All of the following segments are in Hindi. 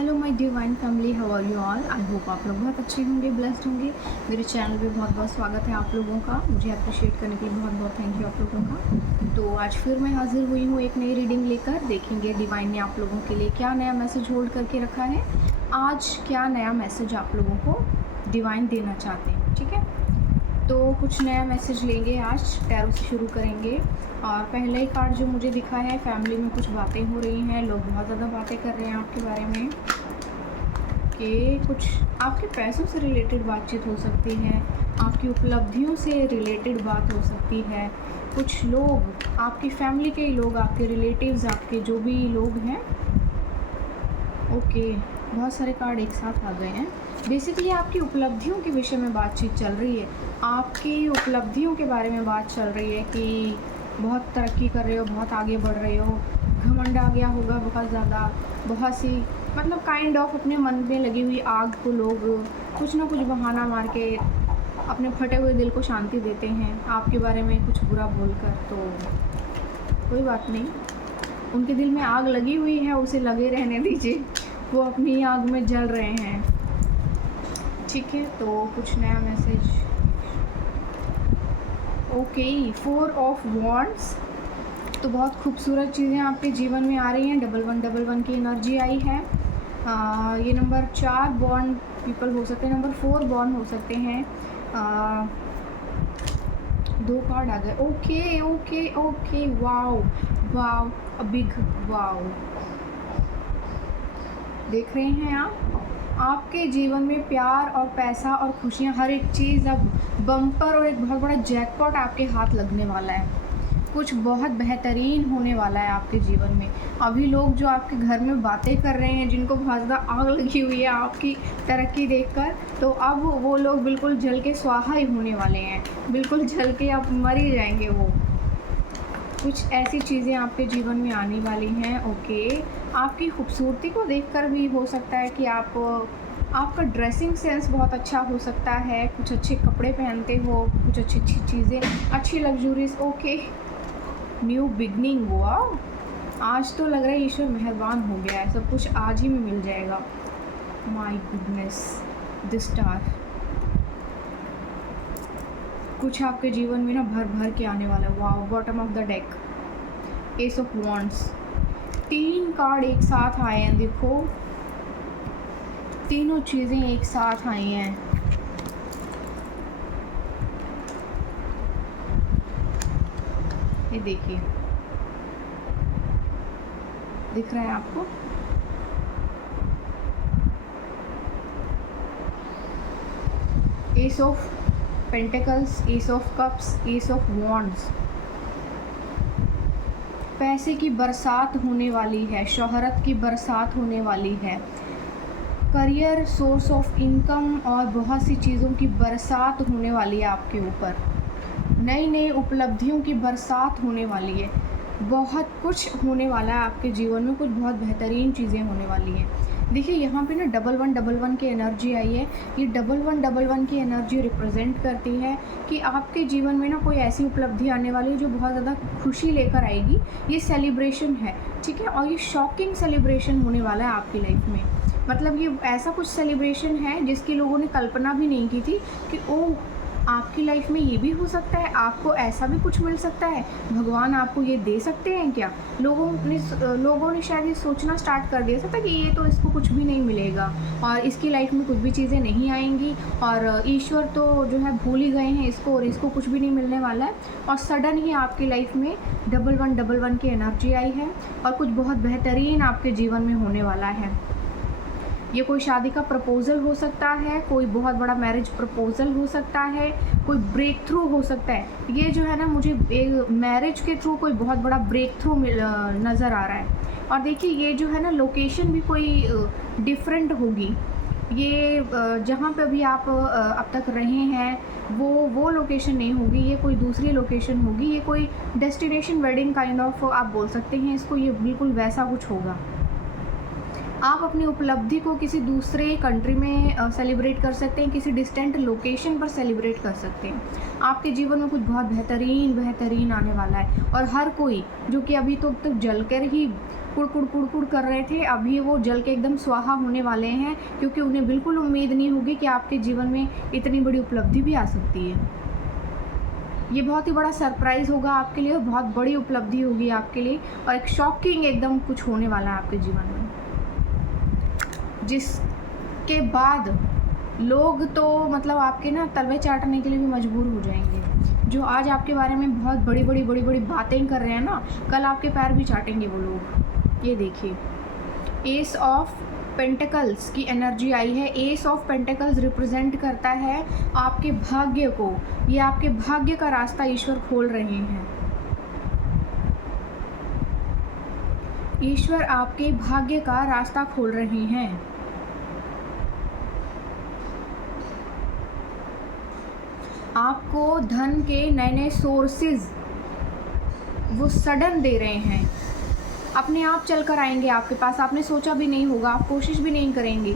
Hello my divine family, how are you all. I hope आप लोग बहुत अच्छे होंगे, ब्लेस्ड होंगे। मेरे चैनल पे बहुत बहुत स्वागत है आप लोगों का। मुझे अप्रिशिएट करने के लिए बहुत बहुत थैंक यू आप लोगों का। तो आज फिर मैं हाजिर हुई हूँ एक नई रीडिंग लेकर। देखेंगे डिवाइन ने आप लोगों के लिए क्या नया मैसेज होल्ड करके रखा है। आज क्या नया मैसेज आप लोगों को डिवाइन देना चाहते हैं, ठीक है। तो कुछ नया मैसेज लेंगे आज, टैरो से शुरू करेंगे। और पहला ही कार्ड जो मुझे दिखा है, फैमिली में कुछ बातें हो रही हैं, लोग बहुत ज़्यादा बातें कर रहे हैं आपके बारे में कि कुछ आपके पैसों से रिलेटेड बातचीत हो सकती है, आपकी उपलब्धियों से रिलेटेड बात हो सकती है। कुछ लोग, आपकी फैमिली के ही लोग, आपके रिलेटिव्स, आपके जो भी लोग हैं। ओके, बहुत सारे कार्ड एक साथ आ गए हैं। बेसिकली आपकी उपलब्धियों के विषय में बातचीत चल रही है, आपकी उपलब्धियों के बारे में बात चल रही है कि बहुत तरक्की कर रहे हो, बहुत आगे बढ़ रहे हो, घमंड आ गया होगा बहुत ज़्यादा, बहुत सी मतलब काइंड ऑफ अपने मन में लगी हुई आग को लोग कुछ ना कुछ बहाना मार के अपने फटे हुए दिल को शांति देते हैं आपके बारे में कुछ बुरा बोलकर। तो कोई बात नहीं, उनके दिल में आग लगी हुई है, उसे लगे रहने दीजिए, वो अपनी आग में जल रहे हैं, ठीक है। तो कुछ नया मैसेज। Okay, 4 of wands. तो बहुत खूबसूरत चीज़ें आपके जीवन में आ रही हैं। 1111 की एनर्जी आई है। ये नंबर 4 बॉर्न पीपल हो सकते हैं, नंबर 4 बॉर्न हो सकते हैं। 2 कार्ड आ गए। Okay okay okay, wow wow, a big wow. देख रहे हैं आपके जीवन में प्यार और पैसा और खुशियाँ, हर एक चीज़ अब बम्पर और एक बहुत बड़ा जैकपॉट आपके हाथ लगने वाला है। कुछ बहुत बेहतरीन होने वाला है आपके जीवन में। अभी लोग जो आपके घर में बातें कर रहे हैं, जिनको बहुत ज़्यादा आग लगी हुई है आपकी तरक्की देखकर, तो अब वो लोग बिल्कुल जल के स्वाहा ही होने वाले हैं, बिल्कुल जल के आप मर ही जाएंगे। वो कुछ ऐसी चीज़ें आपके जीवन में आने वाली हैं। ओके, आपकी खूबसूरती को देखकर भी हो सकता है कि आपका ड्रेसिंग सेंस बहुत अच्छा हो सकता है, कुछ अच्छे कपड़े पहनते हो, कुछ अच्छी अच्छी चीज़ें, अच्छी लग्जरीज। ओके, न्यू बिगनिंग हुआ। आज तो लग रहा है ईश्वर मेहरबान हो गया है, सब कुछ आज ही में मिल जाएगा। My goodness, the star. कुछ आपके जीवन में ना भर भर के आने वाला है। Wow, bottom of the deck, S of wands. 3 card एक साथ आए हैं, देखो तीनों चीज़ें एक साथ आई हैं। ये देखिए, दिख रहा है आपको? S of pentacles, S of cups, S of wands. पैसे की बरसात होने वाली है, शोहरत की बरसात होने वाली है, करियर, सोर्स ऑफ इनकम और बहुत सी चीज़ों की बरसात होने वाली है आपके ऊपर। नई नई उपलब्धियों की बरसात होने वाली है। बहुत कुछ होने वाला है आपके जीवन में, कुछ बहुत बेहतरीन चीज़ें होने वाली हैं। देखिए यहाँ पे ना 1111 की एनर्जी आई है। ये 1111 की एनर्जी रिप्रेजेंट करती है कि आपके जीवन में ना कोई ऐसी उपलब्धि आने वाली है जो बहुत ज़्यादा खुशी लेकर आएगी। ये सेलिब्रेशन है, ठीक है, और ये शॉकिंग सेलिब्रेशन होने वाला है आपकी लाइफ में। मतलब ये ऐसा कुछ सेलिब्रेशन है जिसकी लोगों ने कल्पना भी नहीं की थी कि ओह, आपकी लाइफ में ये भी हो सकता है, आपको ऐसा भी कुछ मिल सकता है, भगवान आपको ये दे सकते हैं क्या। लोगों ने शायद ये सोचना स्टार्ट कर दिया था कि ये तो इसको कुछ भी नहीं मिलेगा और इसकी लाइफ में कुछ भी चीज़ें नहीं आएंगी और ईश्वर तो जो है भूल ही गए हैं इसको और इसको कुछ भी नहीं मिलने वाला है। और सडन ही आपकी लाइफ में 1111 की एनर्जी आई है और कुछ बहुत बेहतरीन आपके जीवन में होने वाला है। ये कोई शादी का प्रपोज़ल हो सकता है, कोई बहुत बड़ा मैरिज प्रपोज़ल हो सकता है, कोई ब्रेक थ्रू हो सकता है। ये जो है ना, मुझे एक मैरिज के थ्रू कोई बहुत बड़ा ब्रेक थ्रू नज़र आ रहा है। और देखिए ये जो है ना, लोकेशन भी कोई डिफरेंट होगी। ये जहाँ पे अभी आप अब तक रहे हैं वो लोकेशन नहीं होगी, ये कोई दूसरी लोकेशन होगी। ये कोई डेस्टिनेशन वेडिंग काइंड ऑफ आप बोल सकते हैं इसको, ये बिल्कुल वैसा कुछ होगा। आप अपनी उपलब्धि को किसी दूसरे कंट्री में सेलिब्रेट कर सकते हैं, किसी डिस्टेंट लोकेशन पर सेलिब्रेट कर सकते हैं। आपके जीवन में कुछ बहुत बेहतरीन आने वाला है और हर कोई जो कि अभी तो अब तक जलकर ही कुड़ कुड़ कर रहे थे, अभी वो जल के एकदम स्वाहा होने वाले हैं, क्योंकि उन्हें बिल्कुल उम्मीद नहीं होगी कि आपके जीवन में इतनी बड़ी उपलब्धि भी आ सकती है। ये बहुत ही बड़ा सरप्राइज़ होगा आपके लिए, बहुत बड़ी उपलब्धि होगी आपके लिए, और एक शॉकिंग एकदम कुछ होने वाला है आपके जीवन में, जिसके बाद लोग तो मतलब आपके ना तलवे चाटने के लिए भी मजबूर हो जाएंगे। जो आज आपके बारे में बहुत बड़ी बड़ी बातें कर रहे हैं ना, कल आपके पैर भी चाटेंगे वो लोग। ये देखिए, एस ऑफ पेंटिकल्स की एनर्जी आई है। एस ऑफ पेंटिकल्स रिप्रेजेंट करता है आपके भाग्य को। ये आपके भाग्य का रास्ता ईश्वर खोल रहे हैं। ईश्वर आपके भाग्य का रास्ता खोल रहे हैं। आपको धन के नए नए सोर्सेज वो सडन दे रहे हैं, अपने आप चल कर आएंगे आपके पास। आपने सोचा भी नहीं होगा, आप कोशिश भी नहीं करेंगे।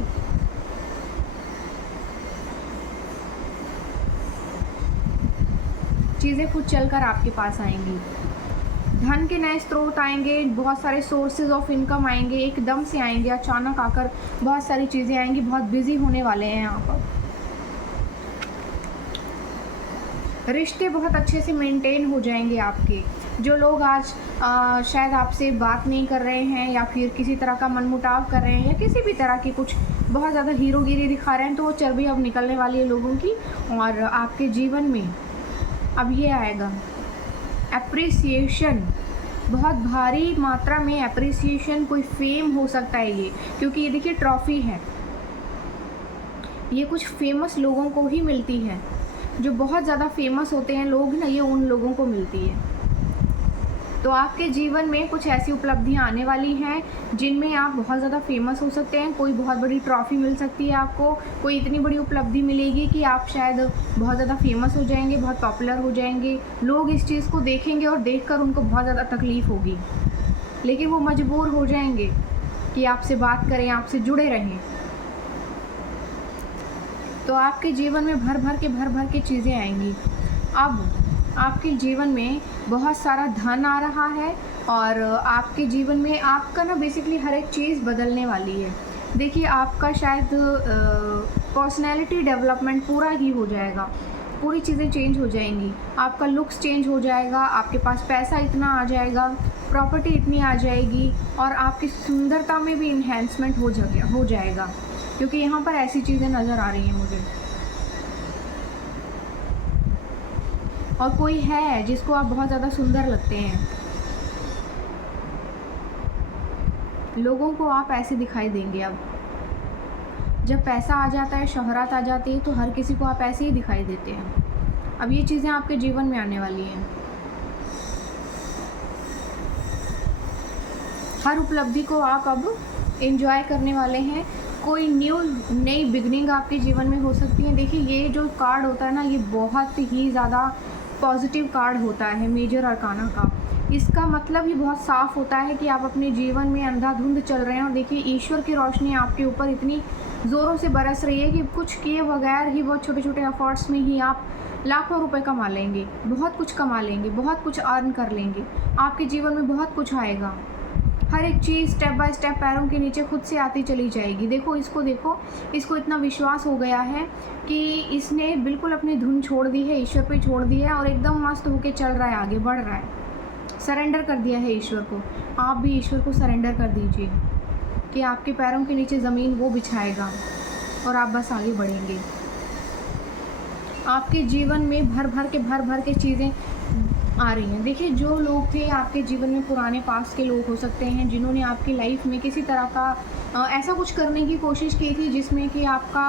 चीज़ें खुद चलकर आपके पास आएंगी। धन के नए स्रोत आएंगे, बहुत सारे सोर्सेज ऑफ इनकम आएंगे, एकदम से आएंगे, अचानक आकर बहुत सारी चीज़ें आएंगी। बहुत बिजी होने वाले हैं आप। रिश्ते बहुत अच्छे से मेंटेन हो जाएंगे आपके। जो लोग आज शायद आपसे बात नहीं कर रहे हैं, या फिर किसी तरह का मनमुटाव कर रहे हैं, या किसी भी तरह की कुछ बहुत ज़्यादा हीरोगिरी दिखा रहे हैं, तो वो चर्बी अब निकलने वाली है लोगों की। और आपके जीवन में अब ये आएगा एप्रिसिएशन, बहुत भारी मात्रा में एप्रिसिएशन। कोई फेम हो सकता है ये, क्योंकि ये देखिए ट्रॉफी है। ये कुछ फेमस लोगों को ही मिलती है। जो बहुत ज़्यादा फेमस होते हैं लोग ना, ये उन लोगों को मिलती है। तो आपके जीवन में कुछ ऐसी उपलब्धियां आने वाली हैं जिनमें आप बहुत ज़्यादा फेमस हो सकते हैं। कोई बहुत बड़ी ट्रॉफी मिल सकती है आपको, कोई इतनी बड़ी उपलब्धि मिलेगी कि आप शायद बहुत ज़्यादा फेमस हो जाएंगे, बहुत पॉपुलर हो जाएंगे। लोग इस चीज़ को देखेंगे और देखकर उनको बहुत ज़्यादा तकलीफ़ होगी, लेकिन वो मजबूर हो जाएंगे कि आपसे बात करें, आपसे जुड़े रहें। तो आपके जीवन में भर भर के चीज़ें आएंगी। अब आपके जीवन में बहुत सारा धन आ रहा है, और आपके जीवन में आपका ना बेसिकली हर एक चीज़ बदलने वाली है। देखिए, आपका शायद पर्सनैलिटी डेवलपमेंट पूरा ही हो जाएगा, पूरी चीज़ें चेंज हो जाएंगी। आपका लुक्स चेंज हो जाएगा, आपके पास पैसा इतना आ जाएगा, प्रॉपर्टी इतनी आ जाएगी, और आपकी सुंदरता में भी इन्हेंसमेंट हो जाएगा, क्योंकि यहाँ पर ऐसी चीज़ें नज़र आ रही हैं मुझे। और कोई है जिसको आप बहुत ज़्यादा सुंदर लगते हैं, लोगों को आप ऐसे दिखाई देंगे। अब जब पैसा आ जाता है, शोहरत आ जाती है, तो हर किसी को आप ऐसे ही दिखाई देते हैं। अब ये चीज़ें आपके जीवन में आने वाली हैं। हर उपलब्धि को आप अब एंजॉय करने वाले हैं। कोई नई बिगनिंग आपके जीवन में हो सकती है। देखिए, ये जो कार्ड होता है ना, ये बहुत ही ज़्यादा पॉजिटिव कार्ड होता है, मेजर अरकाना का। इसका मतलब ही बहुत साफ होता है कि आप अपने जीवन में अंधाधुंध चल रहे हैं, और देखिए ईश्वर की रोशनी आपके ऊपर इतनी ज़ोरों से बरस रही है कि कुछ किए बगैर ही, बहुत छोटे छोटे एफर्ट्स में ही आप लाखों रुपए कमा लेंगे, बहुत कुछ कमा लेंगे, बहुत कुछ अर्न कर लेंगे। आपके जीवन में बहुत कुछ आएगा। हर एक चीज़ स्टेप बाय स्टेप पैरों के नीचे खुद से आती चली जाएगी। देखो, इसको इतना विश्वास हो गया है कि इसने बिल्कुल अपनी धुन छोड़ दी है, ईश्वर पे छोड़ दी है, और एकदम मस्त होके चल रहा है, आगे बढ़ रहा है, सरेंडर कर दिया है ईश्वर को। आप भी ईश्वर को सरेंडर कर दीजिए कि आपके पैरों के नीचे ज़मीन वो बिछाएगा, और आप बस आगे बढ़ेंगे। आपके जीवन में भर भर के चीज़ें आ रही हैं। देखिए, जो लोग थे आपके जीवन में, पुराने पास्ट के लोग हो सकते हैं, जिन्होंने आपकी लाइफ में किसी तरह का ऐसा कुछ करने की कोशिश की थी जिसमें कि आपका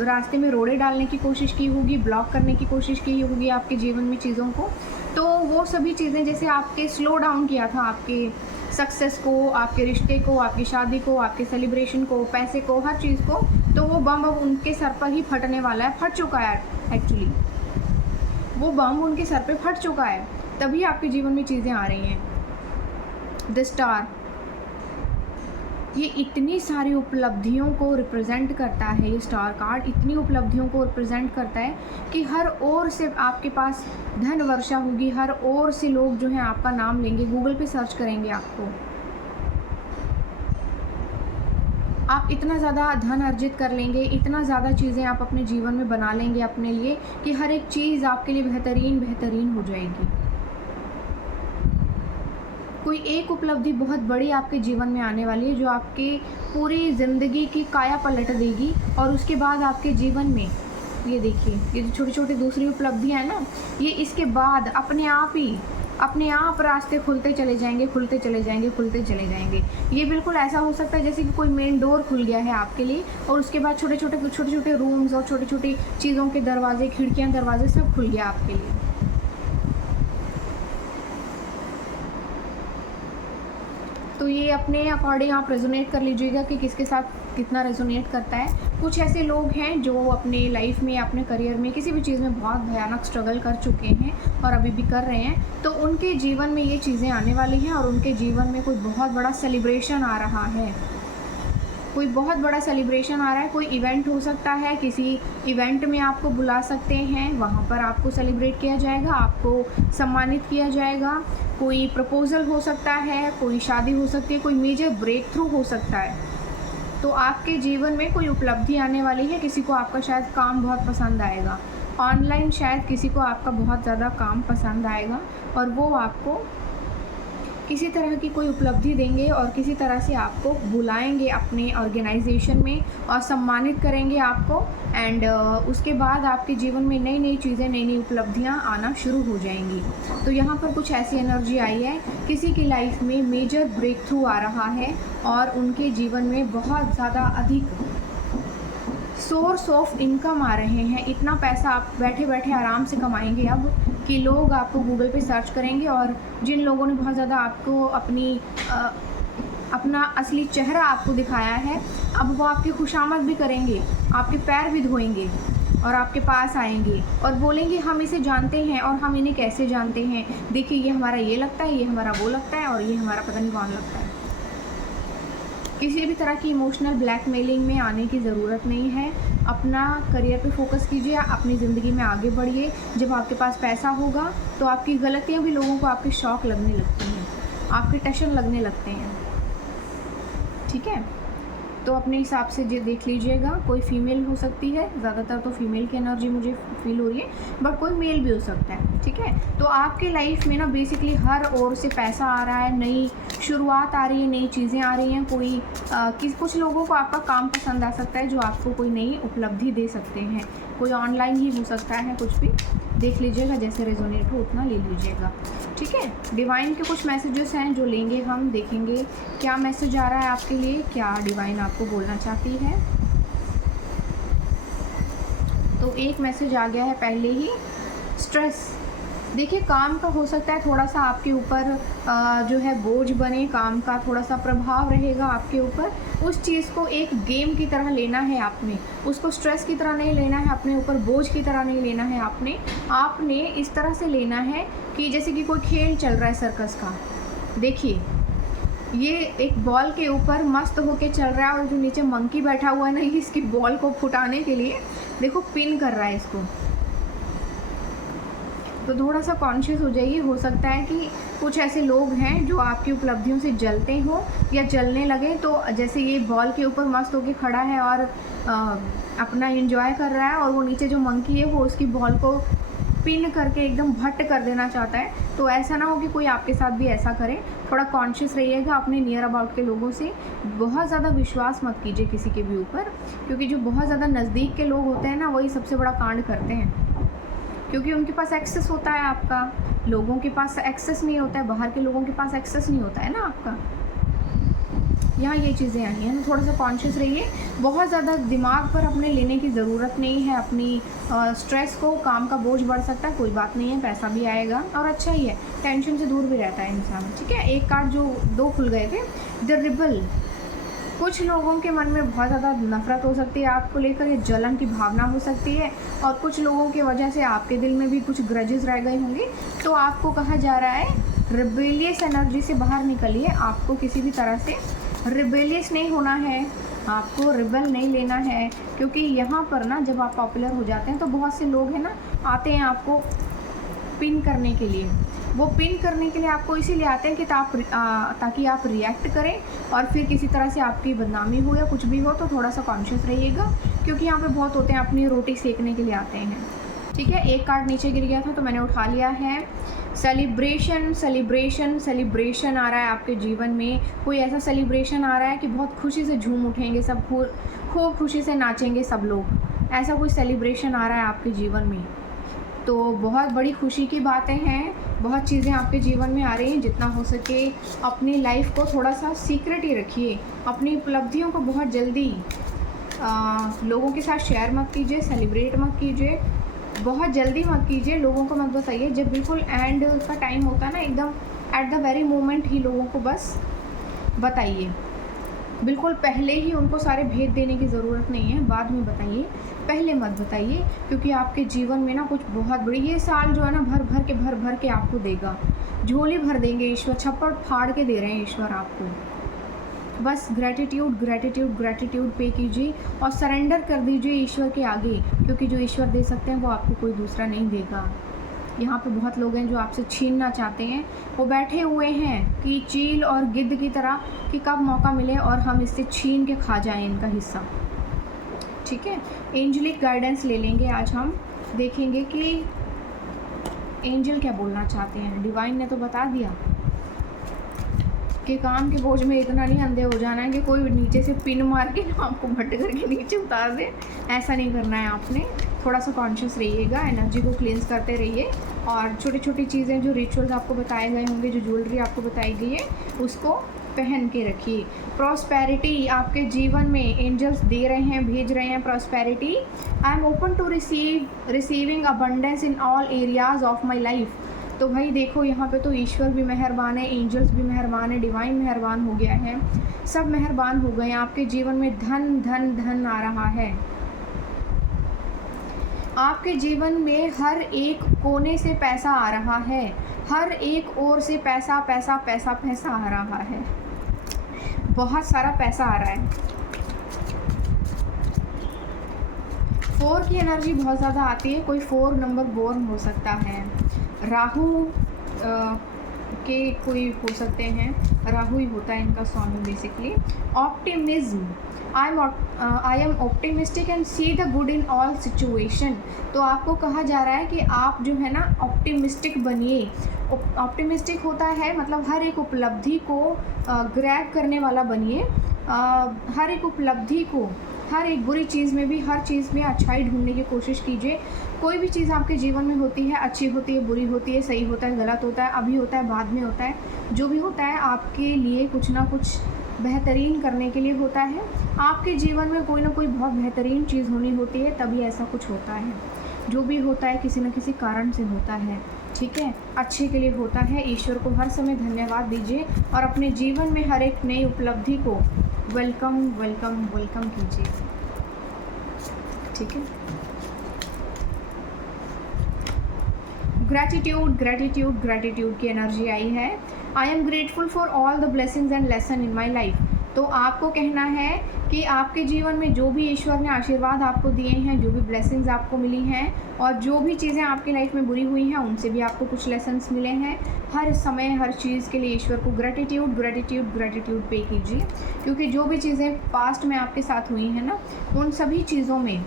रास्ते में रोड़े डालने की कोशिश की होगी, ब्लॉक करने की कोशिश की होगी आपके जीवन में चीज़ों को। तो वो सभी चीज़ें जैसे आपके स्लो डाउन किया था आपके सक्सेस को, आपके रिश्ते को, आपकी शादी को, आपके सेलिब्रेशन को, पैसे को, हर चीज़ को, तो वो बम अब उनके सर पर ही फटने वाला है, फट चुका है एक्चुअली। वो बम उनके सर पे फट चुका है, तभी आपके जीवन में चीज़ें आ रही हैं। द स्टार, ये इतनी सारी उपलब्धियों को रिप्रेजेंट करता है। ये स्टार कार्ड इतनी उपलब्धियों को रिप्रेजेंट करता है कि हर ओर से आपके पास धन वर्षा होगी, हर ओर से लोग जो हैं आपका नाम लेंगे, गूगल पे सर्च करेंगे आपको, आप इतना ज़्यादा धन अर्जित कर लेंगे, इतना ज़्यादा चीज़ें आप अपने जीवन में बना लेंगे अपने लिए कि हर एक चीज़ आपके लिए बेहतरीन बेहतरीन हो जाएगी। कोई एक उपलब्धि बहुत बड़ी आपके जीवन में आने वाली है जो आपके पूरी ज़िंदगी की काया पलट देगी। और उसके बाद आपके जीवन में ये देखिए, ये जो छोटी छोटी दूसरी उपलब्धियाँ हैं ना, ये इसके बाद अपने आप रास्ते खुलते चले जाएंगे, खुलते चले जाएंगे, खुलते चले जाएंगे। ये बिल्कुल ऐसा हो सकता है जैसे कि कोई मेन डोर खुल गया है आपके लिए और उसके बाद छोटे छोटे रूम्स और छोटी छोटी चीज़ों के दरवाजे, खिड़कियाँ, दरवाजे सब खुल गया आपके लिए। तो ये अपने अकॉर्डिंग आप रेजोनेट कर लीजिएगा कि किसके साथ कितना रेजोनेट करता है। कुछ ऐसे लोग हैं जो अपने लाइफ में, अपने करियर में किसी भी चीज़ में बहुत भयानक स्ट्रगल कर चुके हैं और अभी भी कर रहे हैं, तो उनके जीवन में ये चीज़ें आने वाली हैं और उनके जीवन में कोई बहुत बड़ा सेलिब्रेशन आ रहा है। कोई बहुत बड़ा सेलिब्रेशन आ रहा है, कोई इवेंट हो सकता है, किसी इवेंट में आपको बुला सकते हैं, वहाँ पर आपको सेलिब्रेट किया जाएगा, आपको सम्मानित किया जाएगा। कोई प्रपोज़ल हो सकता है, कोई शादी हो सकती है, कोई मेजर ब्रेक थ्रू हो सकता है। तो आपके जीवन में कोई उपलब्धि आने वाली है। किसी को आपका शायद काम बहुत पसंद आएगा, ऑनलाइन शायद किसी को आपका बहुत ज़्यादा काम पसंद आएगा और वो आपको किसी तरह की कोई उपलब्धि देंगे और किसी तरह से आपको बुलाएंगे अपने ऑर्गेनाइजेशन में और सम्मानित करेंगे आपको। एंड उसके बाद आपके जीवन में नई नई चीज़ें, नई नई उपलब्धियां आना शुरू हो जाएंगी। तो यहाँ पर कुछ ऐसी एनर्जी आई है, किसी की लाइफ में मेजर ब्रेक थ्रू आ रहा है और उनके जीवन में बहुत ज़्यादा अधिक सोर्स ऑफ इनकम आ रहे हैं। इतना पैसा आप बैठे बैठे आराम से कमाएंगे अब कि लोग आपको गूगल पे सर्च करेंगे और जिन लोगों ने बहुत ज़्यादा आपको अपना असली चेहरा आपको दिखाया है, अब वो आपकी खुशामद भी करेंगे, आपके पैर भी धोएंगे और आपके पास आएंगे और बोलेंगे हम इसे जानते हैं और हम इन्हें कैसे जानते हैं, देखिए ये हमारा ये लगता है, ये हमारा वो लगता है और ये हमारा पता नहीं कौन लगता है। किसी भी तरह की इमोशनल ब्लैकमेलिंग में आने की ज़रूरत नहीं है। अपना करियर पे फोकस कीजिए, अपनी ज़िंदगी में आगे बढ़िए। जब आपके पास पैसा होगा तो आपकी गलतियाँ भी लोगों को आपके शौक लगने लगती हैं, आपके टशन लगने लगते हैं। ठीक है, तो अपने हिसाब से देख लीजिएगा। कोई फीमेल हो सकती है, ज़्यादातर तो फीमेल की एनर्जी मुझे फील हो रही है, बट कोई मेल भी हो सकता है। ठीक है, तो आपके लाइफ में ना बेसिकली हर ओर से पैसा आ रहा है, नई शुरुआत आ रही है, नई चीज़ें आ रही हैं। कुछ लोगों को आपका काम पसंद आ सकता है जो आपको कोई नई उपलब्धि दे सकते हैं। कोई ऑनलाइन ही हो सकता है, कुछ भी देख लीजिएगा, जैसे रेजोनेट हो उतना ले लीजिएगा। ठीक है, डिवाइन के कुछ मैसेजेस हैं जो लेंगे हम, देखेंगे क्या मैसेज आ रहा है आपके लिए, क्या डिवाइन आपको बोलना चाहती है। तो एक मैसेज आ गया है पहले ही, स्ट्रेस। देखिए, काम का हो सकता है थोड़ा सा आपके ऊपर जो है बोझ बने, काम का थोड़ा सा प्रभाव रहेगा आपके ऊपर। उस चीज़ को एक गेम की तरह लेना है आपने, उसको स्ट्रेस की तरह नहीं लेना है, अपने ऊपर बोझ की तरह नहीं लेना है। आपने इस तरह से लेना है कि जैसे कि कोई खेल चल रहा है सर्कस का। देखिए, ये एक बॉल के ऊपर मस्त होके चल रहा है और जो नीचे मंकी बैठा हुआ है ना, इसकी बॉल को फुटाने के लिए देखो पिन कर रहा है इसको। तो थोड़ा सा कॉन्शियस हो जाइए। हो सकता है कि कुछ ऐसे लोग हैं जो आपकी उपलब्धियों से जलते हो या जलने लगे। तो जैसे ये बॉल के ऊपर मस्त होके खड़ा है और अपना एंजॉय कर रहा है और वो नीचे जो मंकी है वो उसकी बॉल को पिन करके एकदम भट्ट कर देना चाहता है। तो ऐसा ना हो कि कोई आपके साथ भी ऐसा करे। थोड़ा कॉन्शियस रहिएगा अपने नियर अबाउट के लोगों से। बहुत ज़्यादा विश्वास मत कीजिए किसी के भी ऊपर, क्योंकि जो बहुत ज़्यादा नज़दीक के लोग होते हैं ना, वही सबसे बड़ा कांड करते हैं, क्योंकि उनके पास एक्सेस होता है आपका। लोगों के पास एक्सेस नहीं होता है, बाहर के लोगों के पास एक्सेस नहीं होता है ना आपका। यहाँ ये चीज़ें आई हैं, तो थोड़ा सा कॉन्शियस रहिए। बहुत ज़्यादा दिमाग पर अपने लेने की ज़रूरत नहीं है अपनी स्ट्रेस को। काम का बोझ बढ़ सकता है, कोई बात नहीं है, पैसा भी आएगा और अच्छा ही है, टेंशन से दूर भी रहता है इंसान। ठीक है, एक कार्ड जो दो खुल गए थे, द रिबल। कुछ लोगों के मन में बहुत ज़्यादा नफरत हो सकती है आपको लेकर, या जलन की भावना हो सकती है, और कुछ लोगों की वजह से आपके दिल में भी कुछ ग्रजेस रह गए होंगे। तो आपको कहा जा रहा है रिबेलियस एनर्जी से बाहर निकलिए। आपको किसी भी तरह से रिबेलियस नहीं होना है, आपको रिबल नहीं लेना है, क्योंकि यहाँ पर ना जब आप पॉपुलर हो जाते हैं तो बहुत से लोग हैं ना, आते हैं आपको पिन करने के लिए। वो पिन करने के लिए आपको इसीलिए आते हैं कि ताकि आप रिएक्ट करें और फिर किसी तरह से आपकी बदनामी हो या कुछ भी हो तो थोड़ा सा कॉन्शियस रहिएगा, क्योंकि यहाँ पे बहुत होते हैं अपनी रोटी सेकने के लिए आते हैं। ठीक है, एक कार्ड नीचे गिर गया था तो मैंने उठा लिया है। सेलिब्रेशन सेलिब्रेशन सेलिब्रेशन आ रहा है आपके जीवन में। कोई ऐसा सेलिब्रेशन आ रहा है कि बहुत खुशी से झूम उठेंगे सब, खूब खुशी से नाचेंगे सब लोग। ऐसा कोई सेलिब्रेशन आ रहा है आपके जीवन में, तो बहुत बड़ी खुशी की बातें हैं। बहुत चीज़ें आपके जीवन में आ रही हैं। जितना हो सके अपनी लाइफ को थोड़ा सा सीक्रेट ही रखिए। अपनी उपलब्धियों को बहुत जल्दी लोगों के साथ शेयर मत कीजिए, सेलिब्रेट मत कीजिए, बहुत जल्दी मत कीजिए, लोगों को मत बताइए। जब बिल्कुल एंड का टाइम होता है ना, एकदम एट द वेरी मोमेंट ही लोगों को बस बताइए। बिल्कुल पहले ही उनको सारे भेद देने की ज़रूरत नहीं है, बाद में बताइए, पहले मत बताइए, क्योंकि आपके जीवन में ना कुछ बहुत बड़ी, ये साल जो है ना भर भर के आपको देगा। झोली भर देंगे ईश्वर, छप्पड़ फाड़ के दे रहे हैं ईश्वर आपको। बस ग्रैटिट्यूड ग्रैटिट्यूड ग्रैटिट्यूड पे कीजिए और सरेंडर कर दीजिए ईश्वर के आगे, क्योंकि जो ईश्वर दे सकते हैं वो आपको कोई दूसरा नहीं देगा। यहाँ पे बहुत लोग हैं जो आपसे छीनना चाहते हैं, वो बैठे हुए हैं कि चील और गिद्ध की तरह कि कब मौका मिले और हम इससे छीन के खा जाएं इनका हिस्सा। ठीक है, एंजलिक गाइडेंस ले लेंगे आज हम, देखेंगे कि एंजल क्या बोलना चाहते हैं। डिवाइन ने तो बता दिया कि काम के बोझ में इतना नहीं अंधे हो जाना है कि कोई नीचे से पिन मार के ना आपको भट्ट करके नीचे उतार दे। ऐसा नहीं करना है आपने। थोड़ा सा कॉन्शियस रहिएगा, एनर्जी को क्लींस करते रहिए और छोटी छोटी चीज़ें जो रिचुअल्स आपको बताए गए होंगे, जो ज्वेलरी आपको बताई गई है, उसको पहन के रखिए। प्रॉस्पेरिटी आपके जीवन में एंजल्स दे रहे हैं, भेज रहे हैं prosperity. I am open to receiving abundance in all areas of my life. तो भाई देखो, यहाँ पे तो ईश्वर भी मेहरबान है, एंजल्स भी मेहरबान है, डिवाइन मेहरबान हो गया है, सब मेहरबान हो गए हैं। आपके जीवन में धन धन धन आ रहा है। आपके जीवन में हर एक कोने से पैसा आ रहा है, हर एक ओर से पैसा पैसा पैसा पैसा आ रहा है, बहुत सारा पैसा आ रहा है। 4 की एनर्जी बहुत ज़्यादा आती है। कोई 4 नंबर बोर्न हो सकता है, राहु के कोई हो सकते हैं, राहु ही होता है इनका स्वामी basically. Optimism, I am optimistic and see the good in all situation. तो आपको कहा जा रहा है कि आप जो है ना ऑप्टिमिस्टिक बनिए। ऑप्टिमिस्टिक होता है मतलब हर एक उपलब्धि को ग्रैब करने वाला बनिए। हर एक उपलब्धि को, हर एक बुरी चीज़ में भी, हर चीज़ में अच्छाई ढूंढने की कोशिश कीजिए। कोई भी चीज़ आपके जीवन में होती है, अच्छी होती है, बुरी होती है, सही होता है, गलत होता है, अभी होता है, बाद में होता है, जो भी होता है आपके लिए कुछ ना कुछ बेहतरीन करने के लिए होता है। आपके जीवन में कोई ना कोई बहुत बेहतरीन चीज़ होनी होती है, तभी ऐसा कुछ होता है। जो भी होता है किसी न किसी कारण से होता है, ठीक है, अच्छे के लिए होता है। ईश्वर को हर समय धन्यवाद दीजिए और अपने जीवन में हर एक नई उपलब्धि को वेलकम वेलकम वेलकम कीजिए। ठीक है, ग्रैटिट्यूड ग्रैटिट्यूड ग्रैटिट्यूड की एनर्जी आई है। I am grateful for all the blessings and lesson in my life. तो आपको कहना है कि आपके जीवन में जो भी ईश्वर ने आशीर्वाद आपको दिए हैं, जो भी ब्लेसिंग्स आपको मिली हैं और जो भी चीज़ें आपकी लाइफ में बुरी हुई हैं, उनसे भी आपको कुछ लेसन्स मिले हैं। हर समय हर चीज़ के लिए ईश्वर को ग्रैटिट्यूड ग्रैटिट्यूड ग्रैटिट्यूड पे कीजिए, क्योंकि जो भी चीज़ें पास्ट में आपके साथ हुई हैं ना, उन सभी चीज़ों में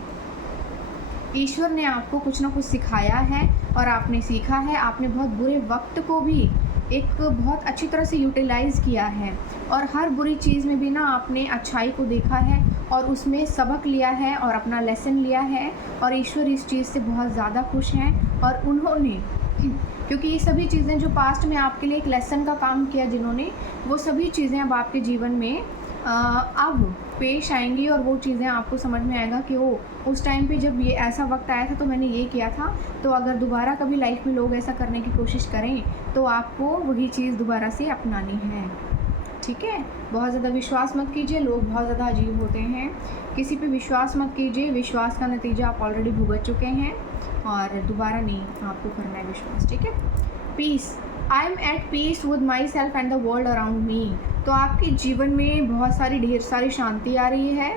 ईश्वर ने आपको कुछ ना कुछ सिखाया है और आपने सीखा है। आपने बहुत बुरे वक्त को भी एक बहुत अच्छी तरह से यूटिलाइज़ किया है और हर बुरी चीज़ में भी ना आपने अच्छाई को देखा है और उसमें सबक लिया है और अपना लेसन लिया है। और ईश्वर इस चीज़ से बहुत ज़्यादा खुश हैं और उन्होंने, क्योंकि ये सभी चीज़ें जो पास्ट में आपके लिए एक लेसन का काम किया जिन्होंने, वो सभी चीज़ें अब आपके जीवन में अब पेश आएंगी और वो चीज़ें आपको समझ में आएगा कि वो उस टाइम पे जब ये ऐसा वक्त आया था तो मैंने ये किया था। तो अगर दोबारा कभी लाइफ में लोग ऐसा करने की कोशिश करें तो आपको वही चीज़ दोबारा से अपनानी है। ठीक है, बहुत ज़्यादा विश्वास मत कीजिए, लोग बहुत ज़्यादा अजीब होते हैं। किसी पे विश्वास मत कीजिए, विश्वास का नतीजा आप ऑलरेडी भुगत चुके हैं और दोबारा नहीं आपको करना है विश्वास। ठीक है, peace, I am at peace with my self and the world around me. तो आपके जीवन में बहुत सारी ढेर सारी शांति आ रही है।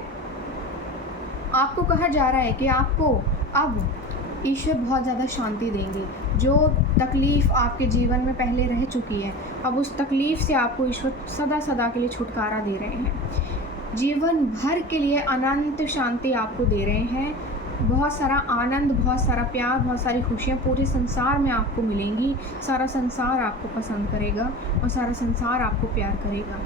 आपको कहा जा रहा है कि आपको अब ईश्वर बहुत ज़्यादा शांति देंगे। जो तकलीफ़ आपके जीवन में पहले रह चुकी है, अब उस तकलीफ़ से आपको ईश्वर सदा सदा के लिए छुटकारा दे रहे हैं। जीवन भर के लिए अनंत शांति आपको दे रहे हैं। बहुत सारा आनंद, बहुत सारा प्यार, बहुत सारी खुशियाँ पूरे संसार में आपको मिलेंगी। सारा संसार आपको पसंद करेगा और सारा संसार आपको प्यार करेगा।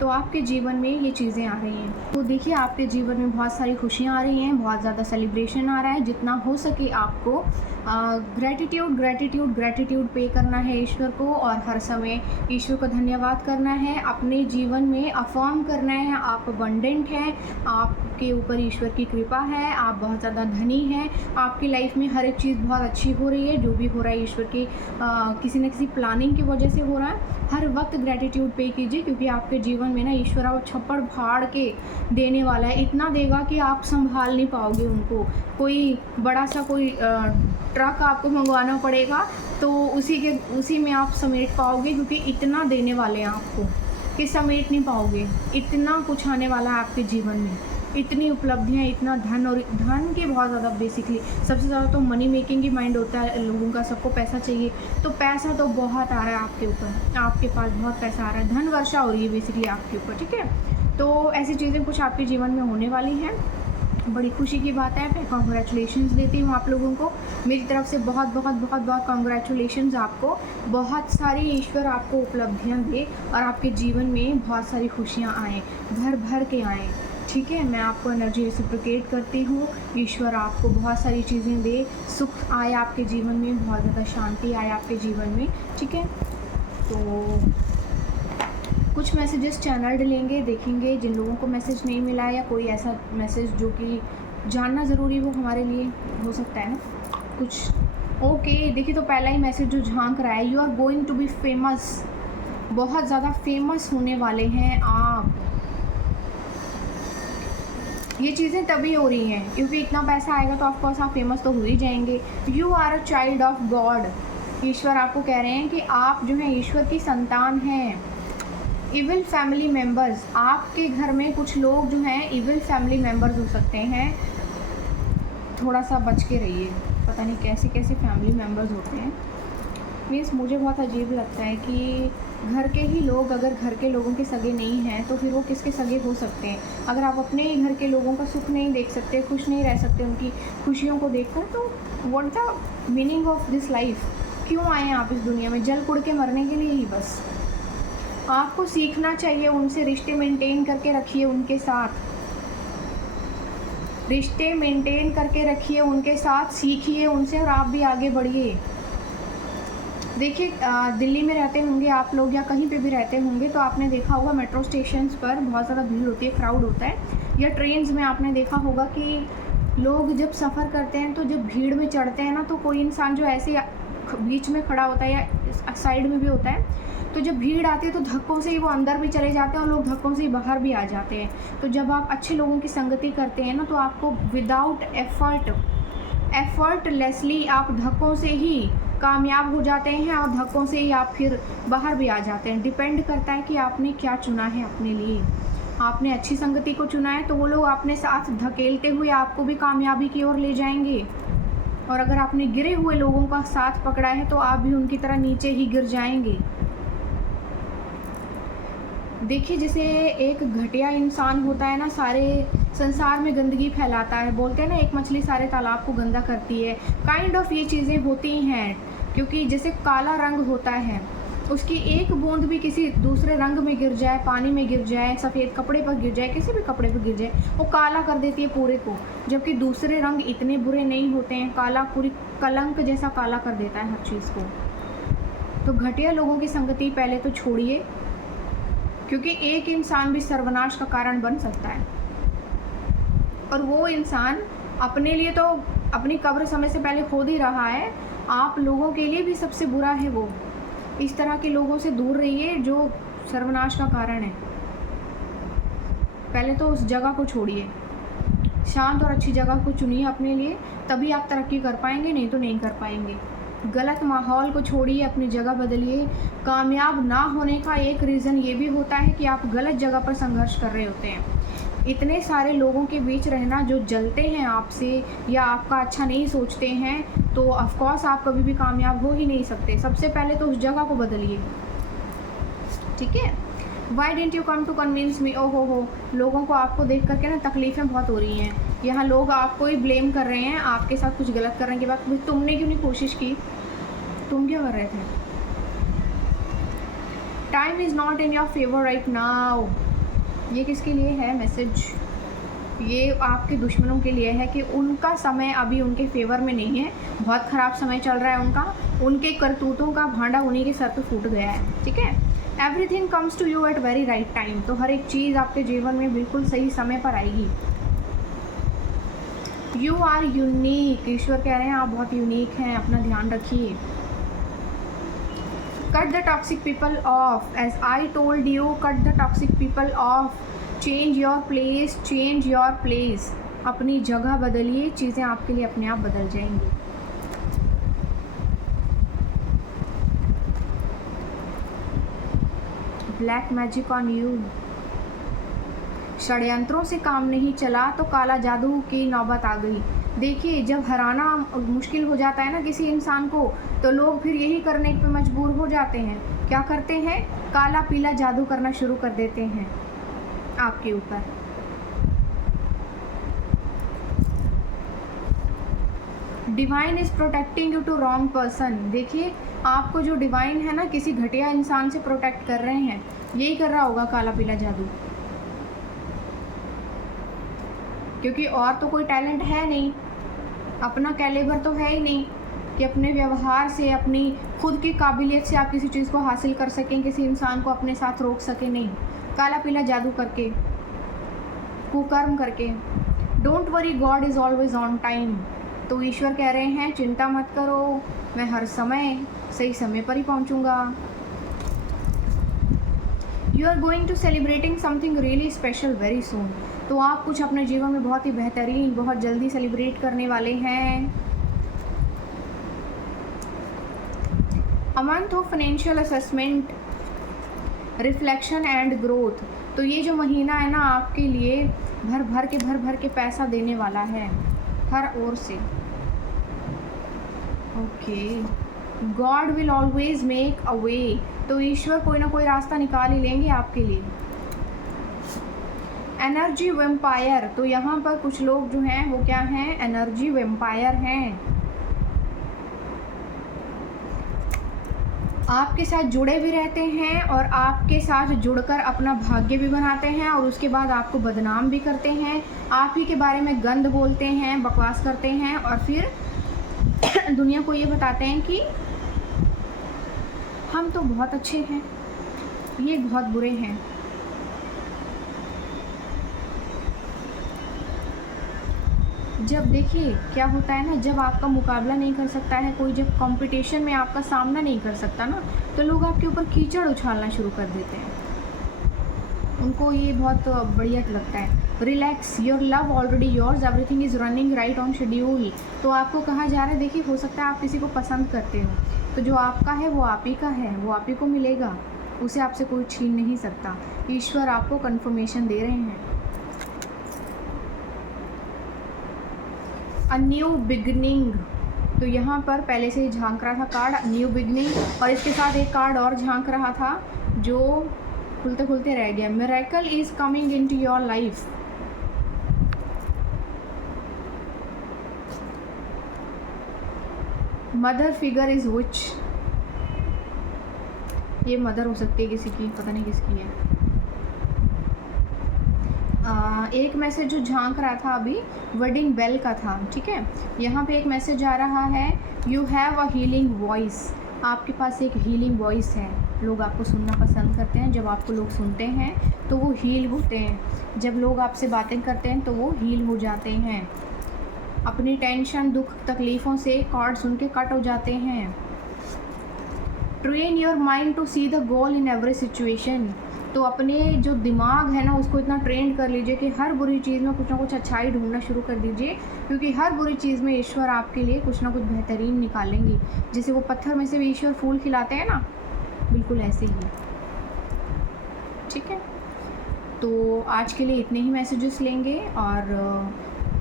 तो आपके जीवन में ये चीज़ें आ रही हैं। तो देखिए, आपके जीवन में बहुत सारी खुशियाँ आ रही हैं, बहुत ज़्यादा सेलिब्रेशन आ रहा है। जितना हो सके आपको ग्रैटिट्यूड पे करना है ईश्वर को, और हर समय ईश्वर को धन्यवाद करना है। अपने जीवन में अफर्म करना है आप अबंडेंट हैं, आपके ऊपर ईश्वर की कृपा है, आप बहुत ज़्यादा धनी हैं, आपकी लाइफ में हर एक चीज़ बहुत अच्छी हो रही है। जो भी हो रहा है ईश्वर की किसी न किसी प्लानिंग की वजह से हो रहा है। हर वक्त ग्रैटिट्यूड पे कीजिए, क्योंकि आपके जीवन में ना ईश्वर आप छप्पड़ फाड़ के देने वाला है। इतना देगा कि आप संभाल नहीं पाओगे उनको। कोई बड़ा सा कोई ट्रक आपको मंगवाना पड़ेगा तो उसी में आप समेट पाओगे, क्योंकि इतना देने वाले हैं आपको कि समेट नहीं पाओगे। इतना कुछ आने वाला है आपके जीवन में, इतनी उपलब्धियाँ, इतना धन, और धन के बहुत ज़्यादा बेसिकली सबसे ज़्यादा तो मनी मेकिंग ही माइंड होता है लोगों का। सबको पैसा चाहिए, तो पैसा तो बहुत आ रहा है आपके ऊपर, आपके पास बहुत पैसा आ रहा है, धन वर्षा हो रही है बेसिकली आपके ऊपर, ठीक है। तो ऐसी चीज़ें कुछ आपके जीवन में होने वाली हैं, बड़ी खुशी की बात है। मैं कॉन्ग्रेचुलेशंस देती हूँ आप लोगों को, मेरी तरफ से बहुत बहुत बहुत बहुत कॉन्ग्रेचुलेशंस आपको। बहुत सारी ईश्वर आपको उपलब्धियाँ दे और आपके जीवन में बहुत सारी खुशियाँ आएँ, भर भर के आएँ, ठीक है। मैं आपको एनर्जी रेसिप्रोकेट करती हूँ। ईश्वर आपको बहुत सारी चीज़ें दे, सुख आए आपके जीवन में, बहुत ज़्यादा शांति आए आपके जीवन में, ठीक है। तो कुछ मैसेजेस चैनल्ड लेंगे, देखेंगे जिन लोगों को मैसेज नहीं मिला है, या कोई ऐसा मैसेज जो कि जानना ज़रूरी हो हमारे लिए, हो सकता है ना कुछ। ओके, देखिए, तो पहला ही मैसेज जो झांक रहा है, you are going to be famous. बहुत ज़्यादा फेमस होने वाले हैं आप। ये चीज़ें तभी हो रही हैं क्योंकि इतना पैसा आएगा तो ऑफकोर्स आप फेमस तो हो ही जाएंगे। You are a child of God. ईश्वर आपको कह रहे हैं कि आप जो है ईश्वर की संतान हैं। इविल फैमिली मेम्बर्स, आपके घर में कुछ लोग जो हैं इविल फैमिली मेम्बर्स हो सकते हैं, थोड़ा सा बच के रहिए। पता नहीं कैसे कैसे फैमिली मेम्बर्स होते हैं। मीन्स मुझे बहुत अजीब लगता है कि घर के ही लोग, अगर घर के लोगों के सगे नहीं हैं तो फिर वो किसके सगे हो सकते हैं। अगर आप अपने ही घर के लोगों का सुख नहीं देख सकते, खुश नहीं रह सकते उनकी खुशियों को देखकर, तो what the meaning of this life. क्यों आए हैं आप इस दुनिया में? जल कुड़ के मरने के लिए ही बस। आपको सीखना चाहिए उनसे, रिश्ते मेंटेन करके रखिए उनके साथ, रिश्ते मेंटेन करके रखिए उनके साथ, सीखिए उनसे और आप भी आगे बढ़िए। देखिए, दिल्ली में रहते होंगे आप लोग या कहीं पे भी रहते होंगे तो आपने देखा होगा मेट्रो स्टेशंस पर बहुत ज़्यादा भीड़ होती है, क्राउड होता है, या ट्रेन्स में आपने देखा होगा कि लोग जब सफ़र करते हैं तो जब भीड़ में चढ़ते हैं ना, तो कोई इंसान जो ऐसे बीच में खड़ा होता है या साइड में भी होता है, तो जब भीड़ आती है तो धक्कों से ही वो अंदर भी चले जाते हैं और लोग धक्कों से ही बाहर भी आ जाते हैं। तो जब आप अच्छे लोगों की संगति करते हैं ना, तो आपको विदाउट एफर्टलेसली आप धक्कों से ही कामयाब हो जाते हैं और धक्कों से ही आप फिर बाहर भी आ जाते हैं। डिपेंड करता है कि आपने क्या चुना है अपने लिए। आपने अच्छी संगति को चुना है तो वो लोग अपने साथ धकेलते हुए आपको भी कामयाबी की ओर ले जाएंगे, और अगर आपने गिरे हुए लोगों का साथ पकड़ा है तो आप भी उनकी तरह नीचे ही गिर जाएंगे। देखिए, जैसे एक घटिया इंसान होता है ना, सारे संसार में गंदगी फैलाता है, बोलते हैं ना एक मछली सारे तालाब को गंदा करती है। काइंड ऑफ ये चीज़ें होती हैं, क्योंकि जैसे काला रंग होता है, उसकी एक बूंद भी किसी दूसरे रंग में गिर जाए, पानी में गिर जाए, सफ़ेद कपड़े पर गिर जाए, किसी भी कपड़े पर गिर जाए, वो काला कर देती है पूरे को। जबकि दूसरे रंग इतने बुरे नहीं होते हैं, काला पूरी कलंक जैसा काला कर देता है हर चीज़ को। तो घटिया लोगों की संगति पहले तो छोड़िए, क्योंकि एक इंसान भी सर्वनाश का कारण बन सकता है, और वो इंसान अपने लिए तो अपनी कब्र समय से पहले खोद ही रहा है, आप लोगों के लिए भी सबसे बुरा है वो। इस तरह के लोगों से दूर रहिए जो सर्वनाश का कारण है। पहले तो उस जगह को छोड़िए, शांत और अच्छी जगह को चुनिए अपने लिए, तभी आप तरक्की कर पाएंगे, नहीं तो नहीं कर पाएंगे। गलत माहौल को छोड़िए, अपनी जगह बदलिए। कामयाब ना होने का एक रीज़न ये भी होता है कि आप गलत जगह पर संघर्ष कर रहे होते हैं। इतने सारे लोगों के बीच रहना जो जलते हैं आपसे या आपका अच्छा नहीं सोचते हैं, तो ऑफ कोर्स आप कभी भी कामयाब हो ही नहीं सकते। सबसे पहले तो उस जगह को बदलिए, ठीक है। Why don't you come to convince me, ओ हो, लोगों को आपको देख करके ना तकलीफ़ें बहुत हो रही हैं। यहाँ लोग आपको ही ब्लेम कर रहे हैं, आपके साथ कुछ गलत करने के बाद भाई तुमने क्यों नहीं कोशिश की, तुम क्या कर रहे थे। Time is not in your favour right now. ये किसके लिए है मैसेज? ये आपके दुश्मनों के लिए है कि उनका समय अभी उनके फेवर में नहीं है, बहुत ख़राब समय चल रहा है उनका, उनके करतूतों का भांडा उन्हीं के सर पे फूट गया है, ठीक है। Everything comes to you at very right time, तो हर एक चीज़ आपके जीवन में बिल्कुल सही समय पर आएगी। यू आर यूनिक, ईश्वर कह रहे हैं आप बहुत यूनिक हैं, अपना ध्यान रखिए। Cut the toxic people off, as I told you, cut the toxic people off, change your place, change your place, अपनी जगह बदलिए, चीज़ें आपके लिए अपने आप बदल जाएंगी। ब्लैक मैजिक ऑन यू, षड्यंत्रों से काम नहीं चला तो काला जादू की नौबत आ गई। देखिए, जब हराना मुश्किल हो जाता है ना किसी इंसान को, तो लोग फिर यही करने पे मजबूर हो जाते हैं। क्या करते हैं? काला पीला जादू करना शुरू कर देते हैं आपके ऊपर। Divine is protecting you to wrong person. देखिए, आपको जो डिवाइन है ना किसी घटिया इंसान से प्रोटेक्ट कर रहे हैं, यही कर रहा होगा काला पीला जादू, क्योंकि और तो कोई टैलेंट है नहीं, अपना कैलिबर तो है ही नहीं कि अपने व्यवहार से, अपनी खुद की काबिलियत से आप किसी चीज़ को हासिल कर सकें, किसी इंसान को अपने साथ रोक सकें। नहीं, काला पीला जादू करके, कुकर्म करके। Don't worry, God is always on time. तो ईश्वर कह रहे हैं चिंता मत करो, मैं हर समय सही समय पर ही पहुंचूंगा। You are going to celebrating something really special very soon. तो आप कुछ अपने जीवन में बहुत ही बेहतरीन, बहुत जल्दी सेलिब्रेट करने वाले हैं। A month of financial assessment, reflection and growth. तो ये जो महीना है ना आपके लिए भर भर के पैसा देने वाला है हर ओर से। Okay, God will always make a way. तो ईश्वर कोई ना कोई रास्ता निकाल ही लेंगे आपके लिए। एनर्जी वेम्पायर, तो यहाँ पर कुछ लोग जो हैं वो क्या हैं? एनर्जी वेम्पायर हैं। आपके साथ जुड़े भी रहते हैं और आपके साथ जुड़कर अपना भाग्य भी बनाते हैं और उसके बाद आपको बदनाम भी करते हैं, आप ही के बारे में गंद बोलते हैं, बकवास करते हैं और फिर दुनिया को ये बताते हैं कि हम तो बहुत अच्छे हैं, ये बहुत बुरे हैं। जब देखिए क्या होता है ना, जब आपका मुकाबला नहीं कर सकता है कोई, जब कंपटीशन में आपका सामना नहीं कर सकता ना, तो लोग आपके ऊपर कीचड़ उछालना शुरू कर देते हैं। उनको ये बहुत बढ़िया लगता है। Relax, your love already yours, everything is running right on schedule. तो आपको कहा जा रहा है, देखिए हो सकता है आप किसी को पसंद करते हो, तो जो आपका है वो आप ही का है, वो आप ही को मिलेगा, उसे आपसे कोई छीन नहीं सकता। ईश्वर आपको कन्फर्मेशन दे रहे हैं। अ न्यू बिगनिंग, तो यहाँ पर पहले से ही झांक रहा था कार्ड न्यू बिगनिंग, और इसके साथ एक कार्ड और झांक रहा था जो खुलते खुलते रह गया। Miracle is coming into your life. Mother figure is which, ये मदर हो सकती है किसी की, पता नहीं किसकी है। एक मैसेज जो झांक रहा था अभी वेडिंग बेल का था, ठीक है। यहाँ पे एक मैसेज आ रहा है, you have a healing voice, आपके पास एक हीलिंग वॉइस है। लोग आपको सुनना पसंद करते हैं, जब आपको लोग सुनते हैं तो वो हील होते हैं, जब लोग आपसे बातें करते हैं तो वो हील हो जाते हैं। अपनी टेंशन, दुख, तकलीफ़ों से कार्ड सुन के कट हो जाते हैं। Train your mind to see the goal in every situation, तो अपने जो दिमाग है ना उसको इतना ट्रेंड कर लीजिए कि हर बुरी चीज़ में कुछ ना कुछ अच्छाई ढूंढना शुरू कर दीजिए, क्योंकि हर बुरी चीज़ में ईश्वर आपके लिए कुछ ना कुछ बेहतरीन निकालेंगे। जैसे वो पत्थर में से भी ईश्वर फूल खिलाते हैं ना, बिल्कुल ऐसे ही, ठीक है। तो आज के लिए इतने ही मैसेजेस लेंगे और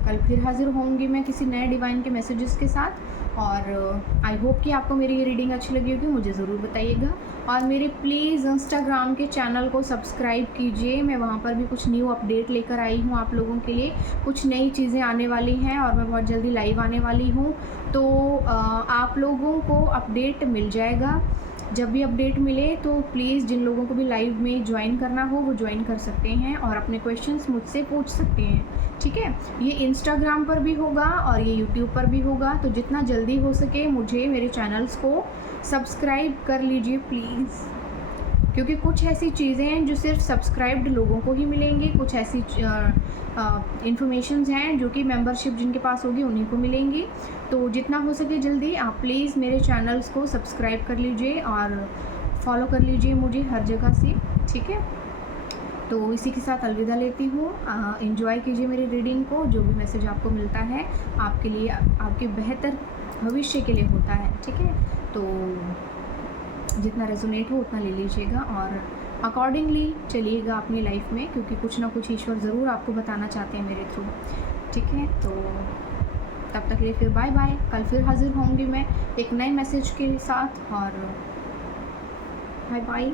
कल फिर हाज़िर होंगी मैं किसी नए डिवाइन के मैसेजेस के साथ। और आई होप कि आपको मेरी ये रीडिंग अच्छी लगी होगी, मुझे ज़रूर बताइएगा। और मेरे प्लीज़ इंस्टाग्राम के चैनल को सब्सक्राइब कीजिए, मैं वहाँ पर भी कुछ न्यू अपडेट लेकर आई हूँ आप लोगों के लिए। कुछ नई चीज़ें आने वाली हैं और मैं बहुत जल्दी लाइव आने वाली हूँ, तो आप लोगों को अपडेट मिल जाएगा। जब भी अपडेट मिले तो प्लीज़ जिन लोगों को भी लाइव में ज्वाइन करना हो वो ज्वाइन कर सकते हैं और अपने क्वेश्चंस मुझसे पूछ सकते हैं, ठीक है। ये इंस्टाग्राम पर भी होगा और ये यूट्यूब पर भी होगा, तो जितना जल्दी हो सके मुझे मेरे चैनल्स को सब्सक्राइब कर लीजिए प्लीज़, क्योंकि कुछ ऐसी चीज़ें हैं जो सिर्फ सब्सक्राइब्ड लोगों को ही मिलेंगी, कुछ ऐसी इन्फॉर्मेशंस हैं जो कि मेंबरशिप जिनके पास होगी उन्हीं को मिलेंगी। तो जितना हो सके जल्दी आप प्लीज़ मेरे चैनल्स को सब्सक्राइब कर लीजिए और फॉलो कर लीजिए मुझे हर जगह से, ठीक है। तो इसी के साथ अलविदा लेती हूँ। एंजॉय कीजिए मेरी रीडिंग को, जो भी मैसेज आपको मिलता है आपके लिए, आपके बेहतर भविष्य के लिए होता है, ठीक है। तो जितना रेजोनेट हो उतना ले लीजिएगा और अकॉर्डिंगली चलिएगा अपनी लाइफ में, क्योंकि कुछ ना कुछ ईश्वर ज़रूर आपको बताना चाहते हैं मेरे थ्रू, ठीक है। तो तब तक लिए फिर बाय बाय, कल फिर हाजिर होंगी मैं एक नए मैसेज के साथ और बाय बाय।